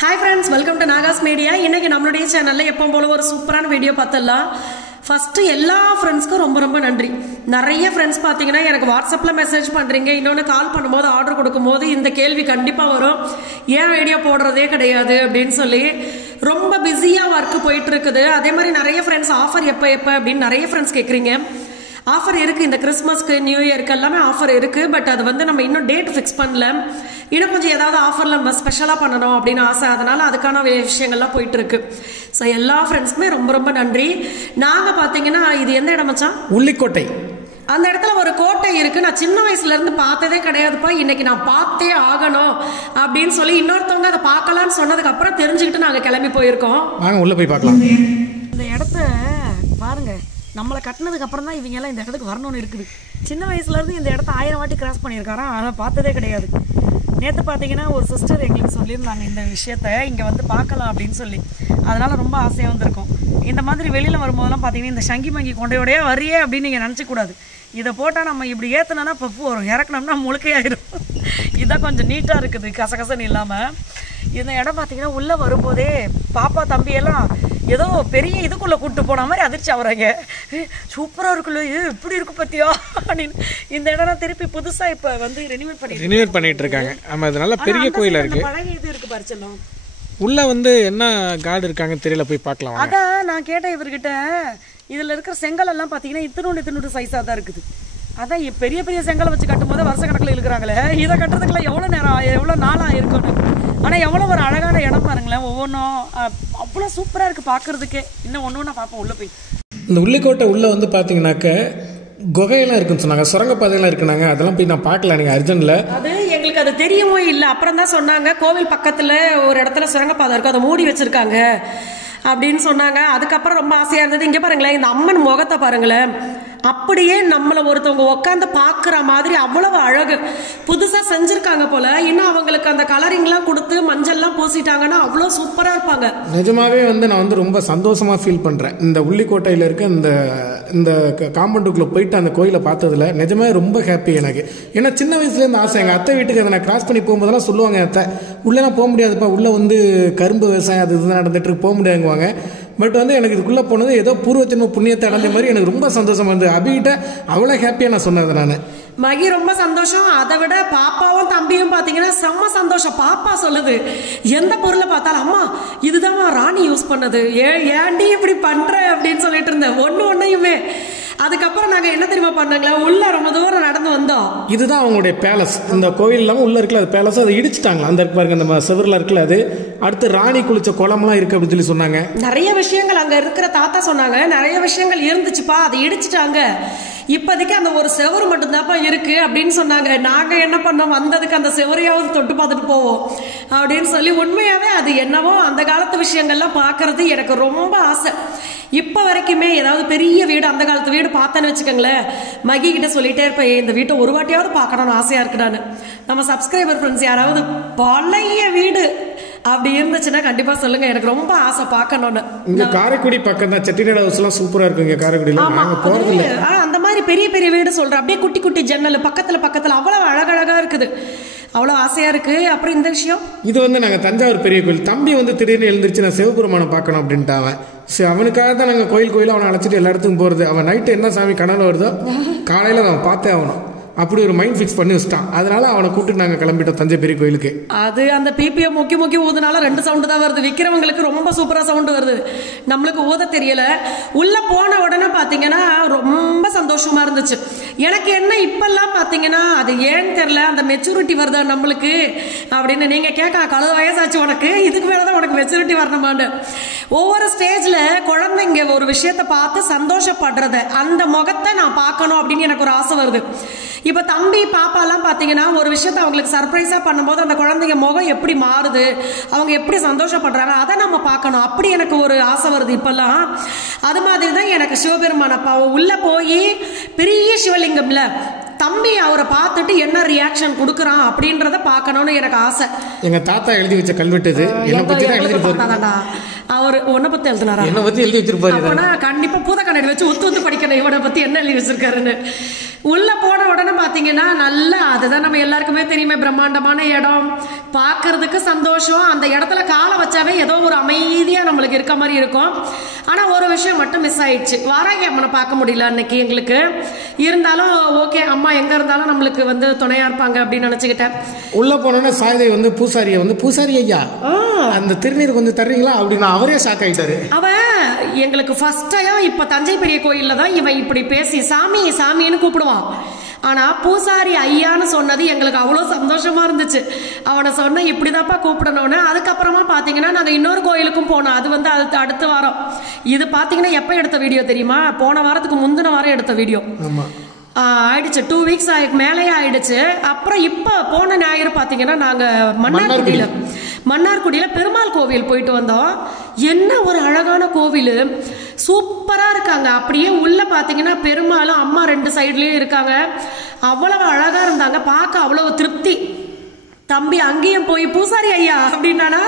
Hi friends, welcome to Nagas Media. இன்னைக்கு நம்மளுடைய சேனல்ல எப்பவும் போல ஒரு சூப்பரான வீடியோ பார்த்தலாம். ஃபர்ஸ்ட் எல்லா ஃப்ரெண்ட்ஸ்க்கும் ரொம்ப நன்றி. நிறைய ஃப்ரெண்ட்ஸ் பாத்தீங்கன்னா எனக்கு வாட்ஸ்அப்ல மெசேஜ் பண்றீங்க, இன்னொன்னு கால் பண்ணும்போது ஆர்டர் கொடுக்கும்போது இந்த கேள்வி கண்டிப்பா வரும், ஏன் வீடியோ போடுறதே கிடையாது அப்படின்னு சொல்லி. ரொம்ப பிஸியா ஒர்க் போயிட்டு இருக்குது. அதே மாதிரி நிறைய ஃப்ரெண்ட்ஸ் ஆஃபர் எப்ப அப்படின்னு நிறைய ஃப்ரெண்ட்ஸ் கேக்குறீங்க. ஆஃபர் இருக்கு, இந்த கிறிஸ்மஸ்க்கு நியூ இயர்க்கு எல்லாமே ஆஃபர் இருக்கு. பட் அது வந்து நம்ம இன்னும் டேட் ஃபிக்ஸ் பண்ணல. இன்னும் கொஞ்சம் ஏதாவது ஆஃபர்ல நம்ம ஸ்பெஷலா பண்ணணும் அப்படின்னு ஆசை. அதனால அதுக்கான விஷயங்கள்லாம் போயிட்டு இருக்கு. ஸோ எல்லா ஃப்ரெண்ட்ஸ்க்குமே ரொம்ப நன்றி. நாங்க பாத்தீங்கன்னா இது எந்த இடம் மச்சான்? உள்ளிக்கோட்டை. அந்த இடத்துல ஒரு கோட்டை இருக்கு. நான் சின்ன வயசுல இருந்து பார்த்ததே கிடையாதுப்பா. இன்னைக்கு நான் பார்த்தே ஆகணும் அப்படின்னு சொல்லி இன்னொருத்தவங்க அதை பார்க்கலான்னு சொன்னதுக்கு அப்புறம் தெரிஞ்சுக்கிட்டு நாங்க கிளம்பி போயிருக்கோம். வாங்க உள்ள போய் பார்க்கலாம். இந்த இடத்த பாருங்க, நம்மளை கட்டினதுக்கு அப்புறம் தான் இவங்க எல்லாம் இந்த இடத்துக்கு வரணும்னு இருக்குது. சின்ன வயசுல இருந்து இந்த இடத்த 1000 வாட்டி கிராஸ் பண்ணியிருக்காராம், அதை பார்த்ததே கிடையாது. நேற்று பார்த்தீங்கன்னா ஒரு சிஸ்டர் எங்களுக்கு சொல்லியிருந்தாங்க இந்த விஷயத்த இங்கே வந்து பார்க்கலாம் அப்படின்னு சொல்லி. அதனால ரொம்ப ஆசையாக வந்திருக்கும். இந்த மாதிரி வெளியில் வரும்போதெல்லாம் பார்த்தீங்கன்னா இந்த சங்கி மங்கி கொண்டையோடையே வரியே அப்படின்னு நீங்கள் நினச்சிக்கூடாது. இதை போட்டால் நம்ம இப்படி ஏற்றினோன்னா பப்பு வரும், இறக்கணும்னா முழுக்கையாயிரும். இதான் கொஞ்சம் நீட்டாக இருக்குது, கசகசன்னு இல்லாமல். இந்த இடம் பார்த்தீங்கன்னா உள்ளே வரும்போதே பாப்பா தம்பியெல்லாம் ஏதோ பெரிய இதுக்குள்ளே கூப்பிட்டு போன மாதிரி அதிர்ச்சி ஆகுறாங்க. சூப்பராக இருக்குல்ல, இப்படி இருக்கு பத்தியா அப்படின்னு. இந்த இடம் திருப்பி புதுசாக இப்போ வந்து ரெனிவேட் பண்ணிட்டு இருக்காங்க. ஆமாம், இது நல்ல பெரிய கோயிலாக இருக்கு. பழைய இது இருக்கு பரிச்சலம். உள்ள வந்து என்ன காடு இருக்காங்கன்னு தெரியல, போய் பார்க்கலாம். அதான் நான் கேட்டேன் இவர்கிட்ட. இதில் இருக்கிற செங்கல் எல்லாம் பார்த்தீங்கன்னா இத்தினோண்டு சைஸாக தான் இருக்குது. அதான் பெரிய பெரிய செங்கலை வச்சு கட்டும் போது வருஷ கணக்கில் இருக்கிறாங்களே, இதை கட்டுறதுக்குலாம் எவ்வளோ நேரம் எவ்வளோ நாளாக இருக்குன்னு. ஆனால் எவ்வளோ ஒரு அழகான இடம் பாருங்களேன். ஒவ்வொன்றும் அவ்வளோ சூப்பராக இருக்குது பார்க்குறதுக்கே. இன்னும் ஒன்று பார்ப்போம் உள்ளே போய். இந்த உள்ளிக்கோட்டை உள்ளே வந்து பார்த்தீங்கன்னாக்க குகையெல்லாம் இருக்குன்னு சொன்னாங்க, சுரங்கப்பாதையெல்லாம் இருக்குனாங்க. அதெல்லாம் போய் நான் பார்க்கல எனக்கு அர்ஜென்ட்ல. அது எங்களுக்கு அது தெரியவும் இல்லை. அப்புறம் தான் சொன்னாங்க கோவில் பக்கத்தில் ஒரு இடத்துல சுரங்கப்பாதை இருக்கும், அதை மூடி வச்சிருக்காங்க அப்படின்னு சொன்னாங்க. அதுக்கப்புறம் ரொம்ப ஆசையாக இருந்தது. இங்கே பாருங்களேன், இந்த அம்மன் முகத்தை பாருங்களேன், அப்படியே நம்மளை ஒருத்தவங்க உட்காந்து பார்க்குற மாதிரி அவ்வளவு அழகு. புதுசாக செஞ்சுருக்காங்க போல. இன்னும் அவங்களுக்கு அந்த கலரிங்லாம் கொடுத்து மஞ்சள்லாம் பூசிட்டாங்கன்னா அவ்வளோ சூப்பராக இருப்பாங்க. நிஜமாவே வந்து நான் வந்து ரொம்ப சந்தோஷமாக ஃபீல் பண்ணுறேன். இந்த உள்ளிக்கோட்டையில் இருக்க இந்த காம்பவுண்டுக்குள்ளே போயிட்டு அந்த கோயிலை பார்த்ததுல நிஜமாவே ரொம்ப ஹாப்பி எனக்கு. ஏன்னா சின்ன வயசுலேருந்து ஆசை. எங்கள் அத்தை வீட்டுக்கு அதை நான் கிராஸ் பண்ணி போகும்போதெல்லாம் சொல்லுவாங்க, அத்தை உள்ளெல்லாம் போக முடியாதுப்பா, உள்ளே வந்து கரும்பு விவசாயம் அது இதுதான் நடந்துட்டு போக முடியாதுங்குவாங்க. பட் வந்து எனக்கு இதுக்குள்ளே போனது ஏதோ பூர்வஜன்ம புண்ணியத்தை அடைஞ்ச மாதிரி எனக்கு ரொம்ப சந்தோஷமா இருந்தது. அபிகிட்ட அவ்வளோ ஹாப்பியாக நான் சொன்னது நான். மகி ரொம்ப சந்தோஷம். அதை விட பாப்பாவும் தம்பியும் பார்த்தீங்கன்னா செம்ம சந்தோஷம். பாப்பா சொல்லுது, எந்த பொருளை பார்த்தாலும் அம்மா இதுதான் ராணி யூஸ் பண்ணது, ஏன்டி இப்படி பண்ற அப்படின்னு சொல்லிட்டு இருந்தேன் ஒன்னையுமே. அதுக்கப்புறம் நாங்கள் என்ன தெரியுமா பண்ணாங்களா, உள்ள ரொம்ப தூரம் நடந்து வந்தோம். இதுதான் அவங்களுடைய பேலஸ். இந்த கோயில் இல்லாமல் உள்ள இருக்குல்ல அது பேலஸ், அதை இடிச்சிட்டாங்களா அந்த பாருங்க, அந்த செவரில் இருக்குல்ல அது. அடுத்து ராணி குளிச்ச குளம்லாம் இருக்கு அப்படின்னு சொல்லி சொன்னாங்க. நிறைய விஷயங்கள் அங்க இருக்கிற தாத்தா சொன்னாங்க, நிறைய விஷயங்கள் இருந்துச்சுப்பா, அதை இடிச்சிட்டாங்க. இப்போதைக்கு அந்த ஒரு செவரு மட்டும்தான்ப்பா இருக்கு அப்படின்னு சொன்னாங்க. நாங்க என்ன பண்ணோம், வந்ததுக்கு அந்த செவரையாவது தொட்டு பார்த்துட்டு போவோம் அப்படின்னு சொல்லி. உண்மையாவே அது என்னவோ அந்த காலத்து விஷயங்கள்லாம் பார்க்கறது எனக்கு ரொம்ப ஆசை. இப்போ வரைக்குமே ஏதாவது பெரிய வீடு, அந்த காலத்து வீடு பார்த்தேன்னு வச்சுக்கோங்களேன், மகி கிட்ட சொல்லிட்டே இருப்பேன், இந்த வீட்டை ஒரு வாட்டியாவது பார்க்கணும்னு ஆசையா இருக்கு. நான் நம்ம சப்ஸ்கிரைபர் ஃப்ரெண்ட்ஸ் யாராவது பழைய வீடு அப்படி இருந்துச்சுன்னா கண்டிப்பா சொல்லுங்க, எனக்கு ரொம்ப ஆசை பார்க்கணும்னு. இங்க காரைக்குடி பக்கம் தான் செட்டிநாடு ஹவுஸ் எல்லாம் சூப்பரா இருக்குங்க காரைக்குடியில. நாங்க போறது இல்ல. அந்த மாதிரி பெரிய பெரிய வீடு சொல்றேன், அப்படியே குட்டி குட்டி ஜன்னல் பக்கத்துல அவ்வளவு அழகழகா இருக்குது, அவ்வளோ ஆசையா இருக்கு. அப்புறம் இந்த விஷயம், இது வந்து நாங்க தஞ்சாவூர் பெரிய கோயில். தம்பி வந்து திடீர்னு எழுந்திருச்சு நான் சிவபெருமானை பார்க்கணும் அப்படின்ட்டு அவன். சரி, அவனுக்காக தான் நாங்கள் கோயில் அவனை அழைச்சிட்டு எல்லா இடத்துக்கும் போறது. அவன் நைட்டு என்ன சாமி கனவுல வருதோ காலையில அவன் பார்த்தே ஆகணும், அப்படி ஒரு மைண்ட் ஃபிக்ஸ் பண்ணி வச்சுட்டான். அதனால அவனை கூப்பிட்டு நாங்கள் கிளம்பிட்டோம் தஞ்சை பெரிய கோயிலுக்கு. அது அந்த பிபிஎம் முக்கி ஊதுனால 2 சவுண்டு தான் வருது. விற்கிறவங்களுக்கு ரொம்ப சூப்பரா சவுண்டு வருது, நம்மளுக்கு ஊத தெரியல. உள்ள போன உடனே பாத்தீங்கன்னா ரொம்ப சந்தோஷமா இருந்துச்சு எனக்கு. என்ன இப்பெல்லாம் பாத்தீங்கன்னா அது ஏன்னு தெரியல, அந்த மெச்சூரிட்டி வருதா நம்மளுக்கு அப்படின்னு நீங்க கேட்கலாம். 60 வயசாச்சு உனக்கு, இதுக்கு மேலதான் உனக்கு மெச்சூரிட்டி வரணுமான்னு. ஒவ்வொரு ஸ்டேஜ்ல குழந்தைங்க ஒரு விஷயத்த பார்த்து சந்தோஷப்படுறத, அந்த முகத்தை நான் பார்க்கணும் அப்படின்னு எனக்கு ஒரு ஆசை வருது. இப்ப தம்பி பாப்பா எல்லாம் பாத்தீங்கன்னா ஒரு விஷயத்த அவங்களுக்கு சர்ப்ரைஸா பண்ணும்போது அந்த குழந்தைங்க முகம் எப்படி மாறுது, அவங்க எப்படி சந்தோஷப்படுறாங்க, அதை நம்ம பார்க்கணும். அப்படி எனக்கு ஒரு ஆசை வருது இப்பெல்லாம். அது மாதிரி தான் எனக்கு சிவபெருமான உள்ள போய் பெரிய சிவலிங்கம்ல தம்பி அவரை பார்த்துட்டு என்ன ரியாக்ஷன் கொடுக்குறான் அப்படின்றத பார்க்கணும்னு எனக்கு ஆசை. எங்க தாத்தா எழுதி வச்ச கல்வெட்டு இது. என்ன பத்தி எழுதிருப்பாரு அவர், உன்னை பத்தி எழுதினாரா? என்ன பத்தி எழுதி வச்சிருப்பாரு. கண்டிப்பா பூத கண்ணாடி வச்சு ஒத்து படிக்கணும் இவனை பத்தி என்ன எழுதி வச்சிருக்காருன்னு. உள்ள போன உடனே பாத்தீங்கன்னா நல்லா, அதுதான் நம்ம எல்லாருக்குமே தெரியுமே, பிரம்மாண்டமான இடம், பார்க்கறதுக்கு சந்தோஷம். அந்த இடத்துல காலை வச்சாவே ஏதோ ஒரு அமைதியா நம்மளுக்கு இருக்க மாதிரி இருக்கும். ஆனா ஒரு விஷயம் மட்டும் மிஸ் ஆயிடுச்சு, வாராகி அம்மனை பார்க்க முடியல அன்னைக்கு எங்களுக்கு. இருந்தாலும் ஓகே, அம்மா எங்க இருந்தாலும் நம்மளுக்கு வந்து துணையா இருப்பாங்க அப்படின்னு நினைச்சுக்கிட்டேன். உள்ள போனோன்னா சாயதை வந்து பூசாரியை வந்து பூசாரி ஐயா அந்த திருநீர் கொஞ்சம் தர்றீங்களா அப்படின்னு அவரே ஷாக் ஆயிட்டாரு. அவன் எங்களுக்கு ஃபர்ஸ்ட் டைம் இப்ப தஞ்சை பெரிய கோயில்ல தான் இவன் இப்படி பேசி சாமி சாமின்னு கூப்பிடுவான். ஆனா பூசாரி ஐயான்னு சொன்னது எங்களுக்கு அவ்வளவு சந்தோஷமா இருந்துச்சு. அவனை சொன்ன இப்படிதாப்பா கூப்பிடணும்னு. அதுக்கப்புறமா பாத்தீங்கன்னா நாங்க இன்னொரு கோயிலுக்கும் போனோம். அது வந்து அடுத்த வாரம். இது பாத்தீங்கன்னா எப்ப எடுத்த வீடியோ தெரியுமா? போன வாரத்துக்கு முந்தின வாரம் எடுத்த வீடியோ. ஆயிடுச்சு 2 வீக்ஸ் மேலேயே ஆயிடுச்சு. அப்புறம் இப்ப போன ஞாயிறு பாத்தீங்கன்னா நாங்க மன்னார்குடியில பெருமாள் கோவில் போயிட்டு வந்தோம். என்ன ஒரு அழகான கோவில், சூப்பரா இருக்காங்க. அப்படியே உள்ள பாத்தீங்கன்னா பெருமாளும் அம்மா 2 சைட்லயும் இருக்காங்க. அவ்வளவு அழகா இருந்தாங்க, பார்க்க அவ்வளவு திருப்தி. தம்பி அங்கேயும் போய் பூசாரி ஐயா அப்படின்னானா,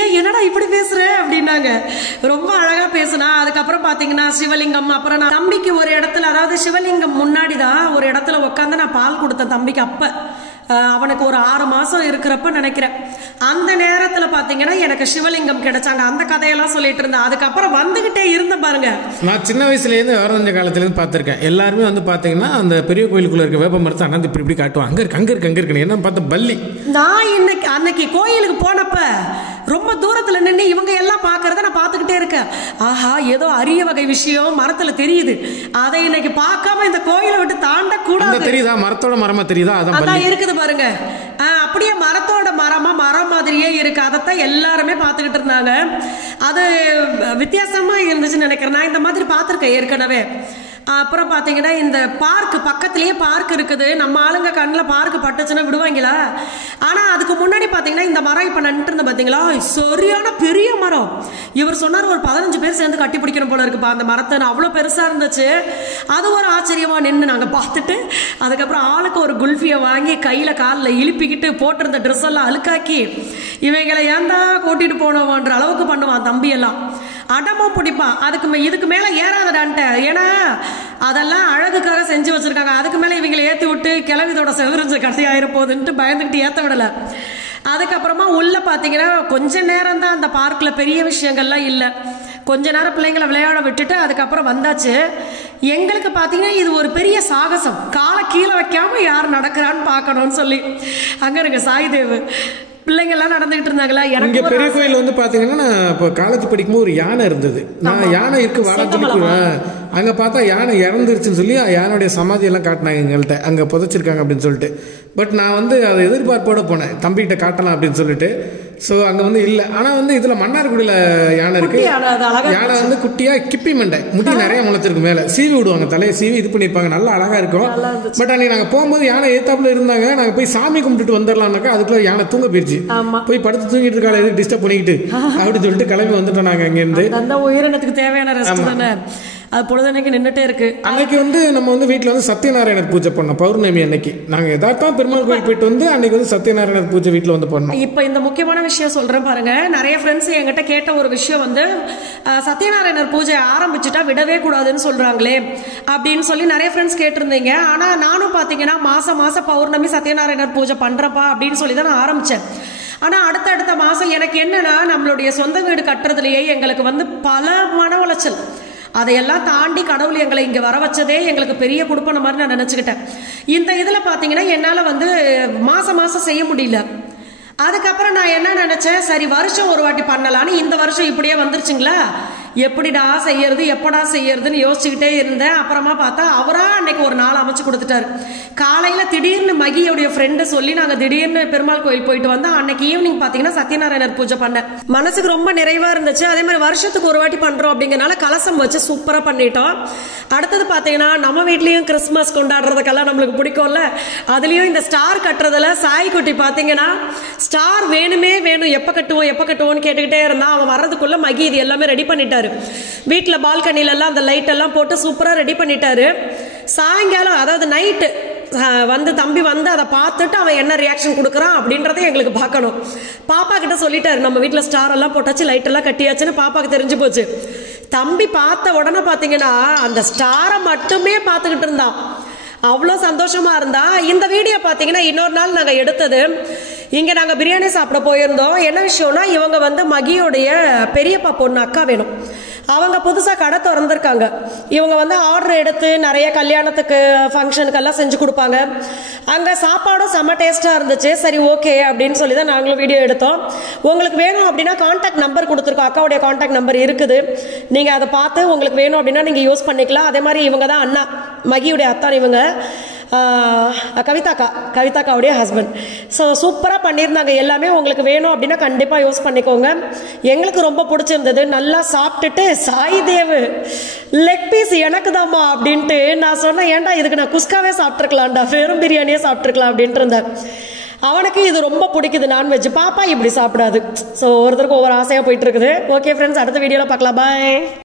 ஏன் என்னடா இப்படி பேசுற அப்படின்னாங்க. ரொம்ப அழகா பேசுனா. அதுக்கப்புறம் பாத்தீங்கன்னா சிவலிங்கம். அப்புறம் நான் தம்பிக்கு ஒரு இடத்துல, அதாவது சிவலிங்கம் முன்னாடிதான் ஒரு இடத்துல உட்காந்து நான் பால் கொடுத்தேன் தம்பிக்கு. அப்ப அவனுக்கு ஒரு 6 மாசம் இருக்கிறப்ப நினைக்கிறேன். அந்த நேரத்துல பாத்தீங்கன்னா எனக்கு சிவலிங்கம் கிடைச்சாங்க. அந்த கதையெல்லாம் சொல்லிட்டு இருந்தேன். அதுக்கப்புறம் வந்துகிட்டே இருந்த பாருங்க. நான் சின்ன வயசுல இருந்து விவரஞ்ச காலத்துல இருந்து பாத்திருக்கேன். எல்லாருமே வந்து பாத்தீங்கன்னா அந்த பெரிய கோயிலுக்குள்ள இருக்க வேப்ப மரத்தை அண்ணாந்து இப்படி காட்டுவான். அங்க இருக்கு என்ன பார்த்த பள்ளி. நான் அன்னைக்கு கோயிலுக்கு போனப்ப ரொம்ப தூரத்துல நின்று இவங்க எல்லாம் பாக்குறத நான் பாத்துக்கிட்டே இருக்கேன். ஆஹா, ஏதோ அரிய வகை விஷயம் மரத்துல தெரியுது. அதை இன்னைக்கு பார்க்காம இந்த கோயிலை விட்டு தாண்ட கூடாது. தெரியுதா? மரத்தோட மரமா தெரியுதா? அதான் இருக்குது பாருங்க. அப்படியே மரத்தோட மரம் மாதிரியே இருக்கு. அதைத்தான் எல்லாருமே பாத்துக்கிட்டு இருந்தாங்க. அது வித்தியாசமா இருந்துச்சுன்னு நினைக்கிறேன். நான் இந்த மாதிரி பாத்திருக்கேன் ஏற்கனவே. அப்புறம் பாத்தீங்கன்னா இந்த பார்க் பக்கத்திலேயே பார்க் இருக்குது. நம்ம ஆளுங்க கண்ணில் பார்க் பட்டுச்சுன்னா விடுவாங்களா? ஆனா அதுக்கு முன்னாடி பாத்தீங்கன்னா இந்த மரம் இப்ப நின்று இருந்த பாத்தீங்களா, சரியான பெரிய மரம். இவர் சொன்னார் ஒரு 15 பேர் சேர்ந்து கட்டி பிடிக்கணும் போல இருக்குப்பா அந்த மரத்தை. அவ்வளவு பெருசா இருந்துச்சு. அது ஒரு ஆச்சரியமா நின்று நாங்க பார்த்துட்டு, அதுக்கப்புறம் ஆளுக்கு ஒரு குல்ஃபியை வாங்கி கையில காலில் இழுப்பிக்கிட்டு போட்டிருந்த ட்ரெஸ் எல்லாம் அழுக்காக்கி இவைகளை ஏந்தா கூட்டிட்டு போனோன்ற அளவுக்கு பண்ணுவான் தம்பி எல்லாம். அடமும் பிடிப்பான். இதுக்கு மேல ஏறாதடான்ட்ட. ஏன்னா அதெல்லாம் அழகுக்காக செஞ்சு வச்சிருக்காங்க. அதுக்கு மேல இவங்களை ஏத்தி விட்டு கிளவிதோட செவரிஞ்ச கடைசியாயிர போகுதுன்ட்டு பயந்துக்கிட்டு ஏத்த விடல. அதுக்கப்புறமா உள்ள பாத்தீங்கன்னா கொஞ்ச நேரம் தான் அந்த பார்க்ல, பெரிய விஷயங்கள்லாம் இல்லை. கொஞ்ச நேரம் பிள்ளைங்களை விளையாட விட்டுட்டு அதுக்கப்புறம் வந்தாச்சு. எங்களுக்கு பாத்தீங்கன்னா இது ஒரு பெரிய சாகசம். காலை கீழே வைக்காம யார் நடக்கிறான்னு பாக்கணும்னு சொல்லி அங்க இருக்க சாய்தேவ் பிள்ளைங்க எல்லாம் நடந்துகிட்டு இருந்தாங்களா. எனக்கு பெரிய கோயில் வந்து பாத்தீங்கன்னா நான் இப்போ காலேஜ் படிக்கும்போது ஒரு யானை இருந்தது. நான் யானை இருக்கு வர சொல்லிக்குவேன். அங்க பார்த்தா யானை இறந்துருச்சுன்னு சொல்லி யானையுடைய சமாதி எல்லாம் காட்டினாங்க எங்கள்கிட்ட, அங்க புதைச்சிருக்காங்க அப்படின்னு சொல்லிட்டு. பட் நான் வந்து அதை எதிர்பார்ப்போட போனேன், தம்பிகிட்ட காட்டலாம் அப்படின்னு சொல்லிட்டு. ஸோ அங்கே வந்து இல்லை. ஆனால் வந்து இதில் மன்னார்குடியில் யானை இருக்கு. யானை வந்து குட்டியாக கிப்பி மண்டை, முடி நிறைய முளைச்சிருக்கு. மேலே சீவி விடுவாங்க, தலையை சீவி இது பண்ணியிருப்பாங்க, நல்லா அழகாக இருக்கும். பட் அன்னைக்கு நாங்கள் போகும்போது யானை ஏத்தாப்புல இருந்தாங்க. நாங்கள் போய் சாமி கும்பிட்டுட்டு வந்துடலாம்னாக்கா அதுக்குள்ள யானை தூங்க போயிடுச்சு. போய் படுத்து தூங்கிட்டு இருக்காள், எதுக்கு டிஸ்டர்ப் பண்ணிக்கிட்டு அப்படின்னு சொல்லிட்டு கிளம்பி வந்துட்டோம் நாங்கள் அங்கேருந்து. அந்த உயிரினத்துக்கு தேவையான ரெஸ்ட் தானே, அது பொழுதன்னைக்கு நின்றுட்டே இருக்கு. அன்னைக்கு வந்து நம்ம வந்து வீட்டில் வந்து சத்யநாராயணர் பூஜை பண்ணோம். பௌர்ணமி அன்னைக்கு நாங்கள் எதார்த்தம் பெருமாள் கோயில் போயிட்டு வந்து அன்னைக்கு வந்து சத்யநாராயணர் பூஜை வீட்டில் வந்து பண்ணோம். இப்போ இந்த முக்கியமான விஷயம் சொல்றேன் பாருங்க. நிறைய ஃப்ரெண்ட்ஸ் என்கிட்ட கேட்ட ஒரு விஷயம் வந்து, சத்யநாராயணர் பூஜை ஆரம்பிச்சுட்டா விடவே கூடாதுன்னு சொல்றாங்களே அப்படின்னு சொல்லி நிறைய ஃப்ரெண்ட்ஸ் கேட்டிருந்தீங்க. ஆனா நானும் பாத்தீங்கன்னா மாசம் பௌர்ணமி சத்யநாராயணர் பூஜை பண்றப்பா அப்படின்னு சொல்லி தான் நான் ஆரம்பிச்சேன். ஆனா அடுத்த மாசம் எனக்கு என்னன்னா, நம்மளுடைய சொந்த வீடு கட்டுறதுலயே எங்களுக்கு வந்து பல மன உளைச்சல். அதையெல்லாம் தாண்டி கடவுள் எங்களை இங்க வர வச்சதே எங்களுக்கு பெரிய கொடுப்பன மாதிரி நான் நினைச்சுக்கிட்டேன். இந்த இதுல பாத்தீங்கன்னா என்னால வந்து மாசம் செய்ய முடியல. அதுக்கப்புறம் நான் என்ன நினைச்சேன், சரி வருஷம் ஒரு வாட்டி பண்ணலான்னு. இந்த வருஷம் இப்படியே வந்துருச்சுங்களா, எப்படிடா செய்யறது எப்படா செய்யறதுன்னு யோசிச்சுக்கிட்டே இருந்தேன். அப்புறமா பார்த்தா அவரா அன்னைக்கு ஒரு நாள் அமைச்சு கொடுத்துட்டாரு. காலையில திடீர்னு மகியோடைய ஃப்ரெண்டு சொல்லி நாங்க திடீர்னு பெருமாள் கோயில் போயிட்டு வந்தோம். அன்னைக்கு ஈவினிங் பாத்தீங்கன்னா சத்யநாராயணர் பூஜை பண்ணேன். மனசுக்கு ரொம்ப நிறைவா இருந்துச்சு. அதே மாதிரி வருஷத்துக்கு ஒரு வாட்டி பண்றோம் அப்படிங்கறனால கலசம் வச்சு சூப்பரா பண்ணிட்டோம். அடுத்தது பாத்தீங்கன்னா நம்ம வீட்லயும் கிறிஸ்துமஸ் கொண்டாடுறதுக்கெல்லாம் நம்மளுக்கு பிடிக்கும்ல, அதுலயும் இந்த ஸ்டார் கட்டுறதுல சாய்குட்டி பாத்தீங்கன்னா ஸ்டார் வேணும் எப்ப கட்டுவோம்னு கேட்டுக்கிட்டே இருந்தா. அவன் வர்றதுக்குள்ள மகி இது எல்லாமே ரெடி பண்ணிட்டாரு. வீட்டுல பால்கனில எல்லாம் அந்த லைட் எல்லாம் போட்டு சூப்பரா ரெடி பண்ணிட்டாரு. சாயங்காலம் அதாவது நைட்டு வந்து தம்பி வந்து அதை பார்த்துட்டு அவன் என்ன ரியாக்ஷன் கொடுக்குறான் அப்படின்றத எங்களுக்கு பார்க்கணும். பாப்பா கிட்ட சொல்லிட்டாரு, நம்ம வீட்டுல ஸ்டார் எல்லாம் போட்டாச்சு, லைட் எல்லாம் கட்டியாச்சுன்னு பாப்பாக்கு தெரிஞ்சு போச்சு. தம்பி பார்த்த உடனே பாத்தீங்கன்னா அந்த ஸ்டாரை மட்டுமே பார்த்துக்கிட்டு இருந்தான். அவ்வளோ சந்தோஷமா இருந்தா. இந்த வீடியோ பாத்தீங்கன்னா இன்னொரு நாள் நாங்க எடுத்தது. இங்கே நாங்கள் பிரியாணி சாப்பிட போயிருந்தோம். என்ன விஷயம்னா, இவங்க வந்து மகியோடைய பெரியப்பா பொண்ணு அக்கா வேணும், அவங்க புதுசாக கடை திறந்துருக்காங்க. இவங்க வந்து ஆர்டர் எடுத்து நிறைய கல்யாணத்துக்கு ஃபங்க்ஷனுக்கெல்லாம் செஞ்சு கொடுப்பாங்க. அங்கே சாப்பாடும் செம்ம டேஸ்ட்டாக இருந்துச்சு. சரி ஓகே அப்படின்னு சொல்லி தான் நாங்களும் வீடியோ எடுத்தோம். உங்களுக்கு வேணும் அப்படின்னா கான்டாக்ட் நம்பர் கொடுத்துருக்கோம், அக்காவுடைய கான்டாக்ட் நம்பர் இருக்குது, நீங்கள் அதை பார்த்து உங்களுக்கு வேணும் அப்படின்னா நீங்கள் யூஸ் பண்ணிக்கலாம். அதே மாதிரி இவங்க தான் அண்ணா, மகியுடைய அத்தான் இவங்க, கவிதாக்காவுடைய ஹஸ்பண்ட். ஸோ சூப்பராக பண்ணியிருந்தாங்க எல்லாமே. உங்களுக்கு வேணும் அப்படின்னா கண்டிப்பாக யூஸ் பண்ணிக்கோங்க. எங்களுக்கு ரொம்ப பிடிச்சிருந்தது. நல்லா சாப்பிட்டுட்டு சாய் தேவ் லெக் பீஸ் எனக்கு தாம்மா அப்படின்ட்டு நான் சொன்னேன், ஏன்டா இதுக்கு நான் குஸ்காவே சாப்பிட்ருக்கலாம்டா, வெறும் பிரியாணியே சாப்பிட்ருக்கலாம் அப்படின்ட்டு இருந்தேன். அவனுக்கு இது ரொம்ப பிடிக்குது நான்வெஜ், பாப்பா இப்படி சாப்பிடாது. ஸோ ஒருத்தருக்கு ஒவ்வொரு ஆசையாக போயிட்டு இருக்குது. ஓகே ஃப்ரெண்ட்ஸ், அடுத்த வீடியோவில் பார்க்கலாம், பாய்.